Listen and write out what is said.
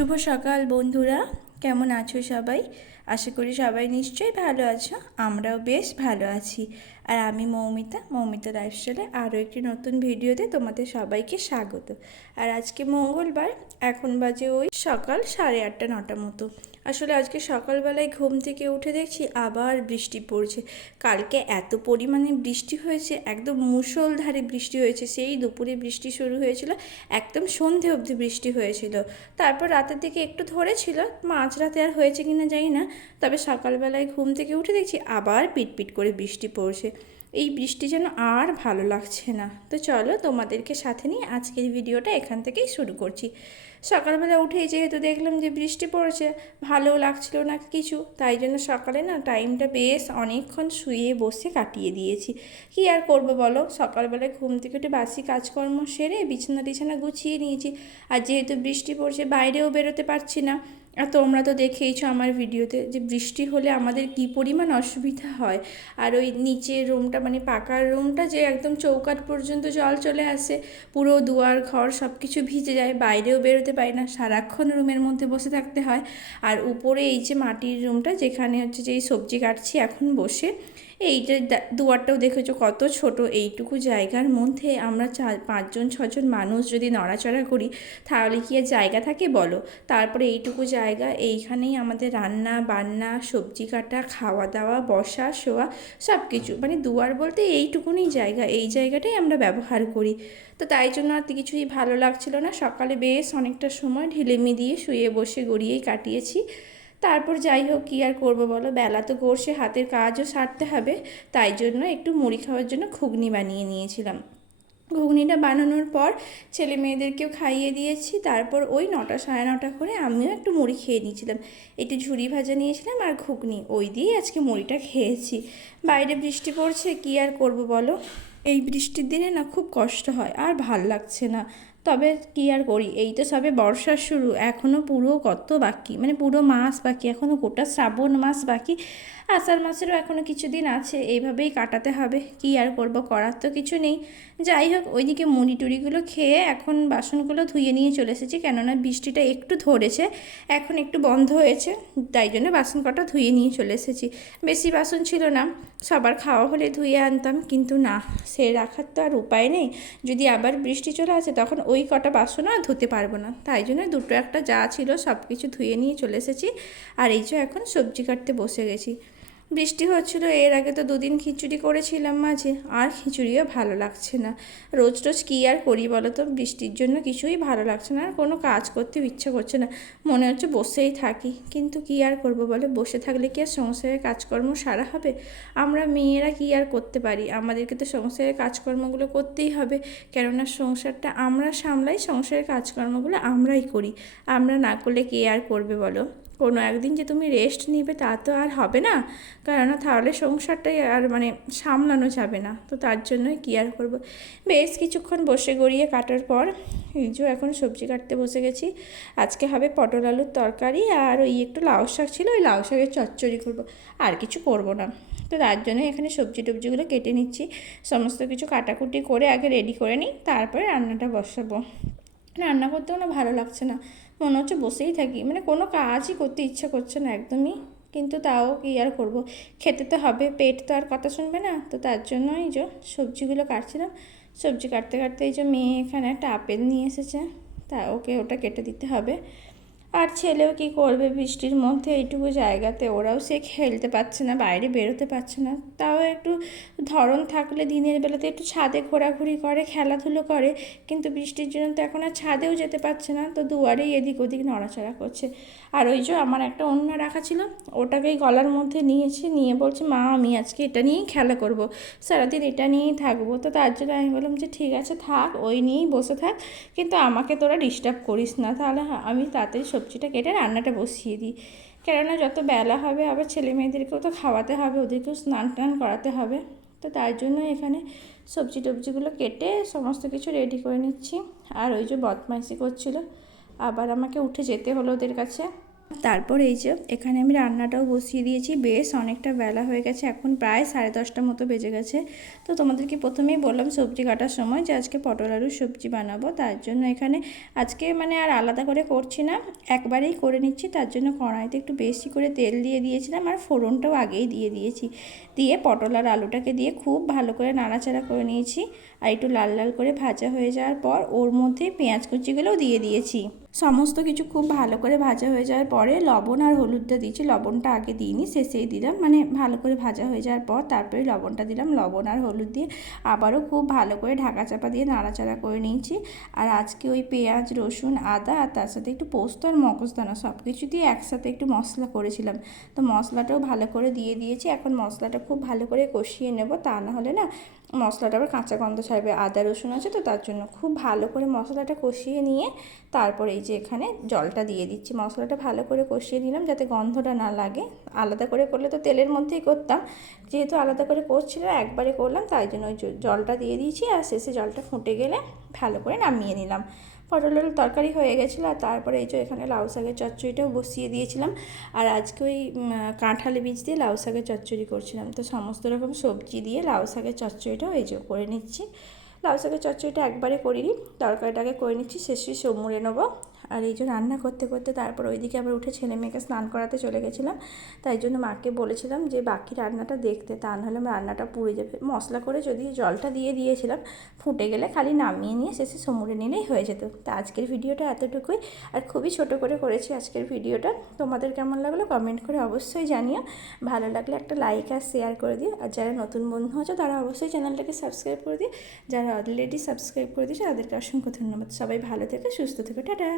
শুভ সকাল বন্ধুরা, কেমন আছো সবাই? আশা করি সবাই নিশ্চয়ই ভালো আছো। আমরাও বেশ ভালো আছি। আর আমি মৌমিতা লাইফস্টাইলে আরও একটি নতুন ভিডিওতে তোমাদের সবাইকে স্বাগত। আর আজকে মঙ্গলবার, এখন বাজে ওই সকাল 8:30-9টা মতো। আসলে আজকে সকালবেলায় ঘুম থেকে উঠে দেখছি আবার বৃষ্টি পড়ছে। কালকে এত পরিমাণে বৃষ্টি হয়েছে, একদম মুষলধারে বৃষ্টি হয়েছে। সেই দুপুরে বৃষ্টি শুরু হয়েছিল, একদম সন্ধে অবধি বৃষ্টি হয়েছিল। তারপর রাতের দিকে একটু ধরেছিল, মাঝরাতে আর হয়েছে কিনা জানি না। তবে সকালবেলায় ঘুম থেকে উঠে দেখছি আবার পিটপিট করে বৃষ্টি পড়ছে। এই বৃষ্টি যেন আর ভালো লাগছে না। তো চলো তোমাদেরকে সাথে নিয়ে আজকের ভিডিওটা এখান থেকেই শুরু করছি। সকালবেলা উঠেই যেহেতু দেখলাম যে বৃষ্টি পড়ছে, ভালো লাগছিল না কিছু, তাই জন্য সকালে না টাইমটা বেশ অনেকক্ষণ শুয়ে বসে কাটিয়ে দিয়েছি। কি আর করবো বলো, সকালবেলায় ঘুম থেকে উঠে বাসি কাজকর্ম সেরে বিছানা গুছিয়ে নিয়েছি। আর যেহেতু বৃষ্টি পড়ছে, বাইরেও বেরোতে পারছি না। আর তোমরা তো দেখেইছো আমার ভিডিওতে যে বৃষ্টি হলে আমাদের কী পরিমাণ অসুবিধা হয়। আর ওই নিচের রুমটা, মানে পাকার রুমটা, যে একদম চৌকাঠ পর্যন্ত জল চলে আসে, পুরো দুয়ার ঘর সব কিছু ভিজে যায়, বাইরেও বেরোতে পারি না, সারাক্ষণ রুমের মধ্যে বসে থাকতে হয়। আর উপরে এই যে মাটির রুমটা, যেখানে হচ্ছে যে এই সবজি কাটছি এখন বসে, এই যে দুয়ারটাও দেখেছো কত ছোট। এইটুকু জায়গার মধ্যে আমরা 5-6জন মানুষ যদি নড়াচড়া করি, তাহলে কি আর জায়গা থাকে বলো? তারপরে এইটুকু জায়গা, এইখানেই আমাদের রান্না বান্না, সবজি কাটা, খাওয়া দাওয়া, বসা শোয়া সব কিছু, মানে দুয়ার বলতে এইটুকুনি জায়গা, এই জায়গাটাই আমরা ব্যবহার করি। তো তাই জন্য আর কিছুই ভালো লাগছিল না। সকালে বেশ অনেকটা সময় ঢিলেমি দিয়ে শুয়ে বসে গড়িয়েই কাটিয়েছি। তারপর যাই হোক, কী আর করবো বলো, বেলা তো গড়ছে, হাতের কাজও সারতে হবে। তাই জন্য একটু মুড়ি খাওয়ার জন্য ঘুগনি বানিয়ে নিয়েছিলাম। ঘুগনিটা বানানোর পর ছেলে মেয়েদেরকেও খাইয়ে দিয়েছি। তারপর ওই 9টা 9:30 করে আমিও একটু মুড়ি খেয়ে নিয়েছিলাম। একটু ঝুরি ভাজা নিয়েছিলাম আর ঘুগনি, ওই দিয়েই আজকে মুড়িটা খেয়েছি। বাইরে বৃষ্টি পড়ছে, কী আর করবো বলো। এই বৃষ্টির দিনে না খুব কষ্ট হয়, আর ভাল লাগছে না। তবে কী আর করি, এই তো সবে বর্ষার শুরু, এখনও পুরো কত বাকি, মানে পুরো মাস বাকি, এখনও গোটা শ্রাবণ মাস বাকি। আষাঢ় মাসেরও এখনও কিছুদিন আছে, এইভাবেই কাটাতে হবে। কী আর করব, করার তো কিছু নেই। যাই হোক, ওইদিকে মুড়ি টুড়িগুলো খেয়ে এখন বাসনগুলো ধুয়ে নিয়ে চলে এসেছি, কেননা বৃষ্টিটা একটু ধরেছে, এখন একটু বন্ধ হয়েছে, তাই জন্য বাসন কটা ধুয়ে নিয়ে চলে এসেছি। বেশি বাসন ছিল না, সবার খাওয়া হলে ধুয়ে আনতাম, কিন্তু না, সে রাখার তো আর উপায় নেই। যদি আবার বৃষ্টি চলে আসে, তখন ওই কটা বাসনও আর ধুতে পারবো না। তাই জন্য দুটো একটা যা ছিল সব কিছু ধুয়ে নিয়ে চলে এসেছি। আর এই যে এখন সবজি কাটতে বসে গেছি। বৃষ্টি হচ্ছিল, এর আগে তো 2 দিন খিচুড়ি করেছিলাম মাঝে, আর খিচুড়িও ভালো লাগছে না। রোজ রোজ কী আর করি বলো তো, বৃষ্টির জন্য কিছুই ভালো লাগছে না, আর কোনো কাজ করতে ইচ্ছা করছে না, মনে হচ্ছে বসেই থাকি। কিন্তু কী আর করবো বলো, বসে থাকলে কি আর সংসারের কাজকর্ম সারা হবে? আমরা মেয়েরা কী আর করতে পারি, আমাদেরকে তো সংসারের কাজকর্মগুলো করতেই হবে। কেননা সংসারটা আমরা সামলাই, সংসারের কাজকর্মগুলো আমরাই করি। আমরা না করলে কে আর করবে বলো? কোনো একদিন যে তুমি রেস্ট নিবে তা তো আর হবে না, কেননা তাহলে সংসারটাই আর মানে সামলানো যাবে না। তো তার জন্যই কী আর করবো। বেশ কিছুক্ষণ বসে গড়িয়ে কাটার পর এই যে এখন সবজি কাটতে বসে গেছি। আজকে হবে পটল আলুর তরকারি, আর ওই একটু লাউ শাক ছিল, ওই লাউ শাকের চচ্চড়ি করবো, আর কিছু করবো না। তো তার জন্য এখানে সবজি টবজিগুলো কেটে নিচ্ছি, সমস্ত কিছু কাটাকুটি করে আগে রেডি করে নিই, তারপরে রান্নাটা বসাবো। রান্না করতেও না ভালো লাগছে না, মনে হচ্ছে বসেই থাকি, মানে কোনো কাজই করতে ইচ্ছা করছে না একদমই। কিন্তু তাও কী আর করবো, খেতে তো হবে, পেট তো আর কথা শুনবে না। তো তার জন্যই যে সবজিগুলো কাটছিলাম। সবজি কাটতে কাটতে এই যে মেয়ে এখানে একটা আপেল নিয়ে এসেছে, তা ওকে ওটা কেটে দিতে হবে। আর ছেলেও কী করবে বৃষ্টির মধ্যে এইটুকু জায়গাতে, ওরাও সে খেলতে পারছে না, বাইরে বেরোতে পারছে না। তাও একটু ধরন থাকলে দিনের বেলাতে একটু ছাদে ঘোরাঘুরি করে, খেলাধুলো করে, কিন্তু বৃষ্টির জন্য তো এখন আর ছাদেও যেতে পারছে না, তো দুয়ারেই এদিক ওদিক নড়াচড়া করছে। আর ওই যে আমার একটা ওড়না রাখা ছিল, ওটাকেই গলার মধ্যে নিয়েছি, নিয়ে বলছে মা আমি আজকে এটা নিয়েই খেলা করব, সারাদিন এটা নিয়েই থাকবো। তো তার জন্য আমি বললাম যে ঠিক আছে থাক, ওই নিয়েই বসে থাক, কিন্তু আমাকে তোরা ডিস্টার্ব করিস না। তাহলে আমি তাড়াতাড়ি সবজিটা কেটে রান্নাটা বসিয়ে দিই, কেননা যত বেলা হবে আবার ছেলে মেয়েদেরকেও তো খাওয়াতে হবে, ওদেরকেও স্নান টান করাতে হবে। তো তাই জন্য এখানে সবজি টবজিগুলো কেটে সমস্ত কিছু রেডি করে নিচ্ছি। আর ওই যে বদমাইশি করছিল, আবার আমাকে উঠে যেতে হলো ওদের কাছে। তারপর এই যে এখানে আমি রান্নাটাও বসিয়ে দিয়েছি। বেশ অনেকটা বেলা হয়ে গেছে, এখন প্রায় 10:30 মতো বেজে গেছে। তো তোমাদেরকে প্রথমেই বললাম সবজি কাটার সময় যে আজকে পটল আলুর সবজি বানাবো, তার জন্য এখানে আজকে মানে আর আলাদা করে করছি না, একবারেই করে নিচ্ছি। তার জন্য কড়াইতে একটু বেশি করে তেল দিয়ে দিয়েছিলাম আর ফোড়নটাও আগেই দিয়ে দিয়েছি। দিয়ে পটল আর আলুটাকে দিয়ে খুব ভালো করে নাড়াচাড়া করে নিয়েছি। আর একটু লাল লাল করে ভাজা হয়ে যাওয়ার পর ওর মধ্যে পেঁয়াজ কুচিগুলোও দিয়ে দিয়েছি। সমস্ত কিছু খুব ভালো করে ভাজা হয়ে যাওয়ার পরে লবণ আর হলুদটা দিয়েছি। লবণটা আগে দিইনি, শেষেই দিলাম, মানে ভালো করে ভাজা হয়ে যাওয়ার পর তারপরে লবণটা দিলাম। লবণ আর হলুদ দিয়ে আবারও খুব ভালো করে ঢাকা চাপা দিয়ে নাড়াচাড়া করে নিয়েছি। আর আজকে ওই পেঁয়াজ, রসুন, আদা আর তার সাথে একটু পোস্ত আর মগজদানা সব কিছু দিয়ে একসাথে একটু মশলা করেছিলাম। তো মশলাটাও ভালো করে দিয়ে দিয়েছি। এখন মশলাটা খুব ভালো করে কষিয়ে নেব, তা না হলে না মশলাটা আবার কাঁচা গন্ধ ছাড়বে। আদা রসুন আছে তো তার জন্য খুব ভালো করে মশলাটা কষিয়ে নিয়ে তারপরে এই যে এখানে জলটা দিয়ে দিচ্ছি। মশলাটা ভালো করে কষিয়ে নিলাম যাতে গন্ধটা না লাগে। আলাদা করে করলে তো তেলের মধ্যেই করতাম, যেহেতু আলাদা করে করছিল একবারে করলাম, তাই জন্য ওই জলটা দিয়ে দিয়েছি। আর শেষে জলটা ফুটে গেলে ভালো করে নামিয়ে নিলাম। পটল আলুর তরকারি হয়ে গেছিলো। আর তারপরে এই যে এখানে লাউ শাকের চচ্চড়িটাও বসিয়ে দিয়েছিলাম। আর আজকে ওই কাঁঠাল বীজ দিয়ে লাউ শাকের চচ্চড়ি করছিলাম। তো সমস্ত রকম সবজি দিয়ে লাউ শাকের চচ্চড়িটাও এই যে করে নিচ্ছি। লাউ শাকের চচ্চড়িটা একবারে করিনি, তরকারিটাকে করে নিচ্ছি, শেষে সব মুড়ে নেবো। আর এই যে রান্না করতে করতে তারপর ওইদিকে আবার উঠে ছেলে মেয়েকে স্নান করাতে চলে গেছিলাম। তাই জন্য মাকে বলেছিলাম যে বাকি রান্নাটা দেখতে, তা নাহলে রান্নাটা পুড়ে যাবে। মশলা করে যদি জলটা দিয়ে দিয়েছিলাম, ফুটে গেলে খালি নামিয়ে নিয়ে শেষে সমুড়ে নিলেই হয়ে যেত। তা আজকের ভিডিওটা এতটুকুই, আর খুবই ছোট করে করেছি আজকের ভিডিওটা। তোমাদের কেমন লাগলো কমেন্ট করে অবশ্যই জানিও। ভালো লাগলে একটা লাইক আর শেয়ার করে দিও। আর যারা নতুন বন্ধু আছো তারা অবশ্যই চ্যানেলটাকে সাবস্ক্রাইব করে দিও। যারা অলরেডি সাবস্ক্রাইব করে দিয়েছে তাদেরকে অসংখ্য ধন্যবাদ। সবাই ভালো থেকে সুস্থ থেকে, টাটা।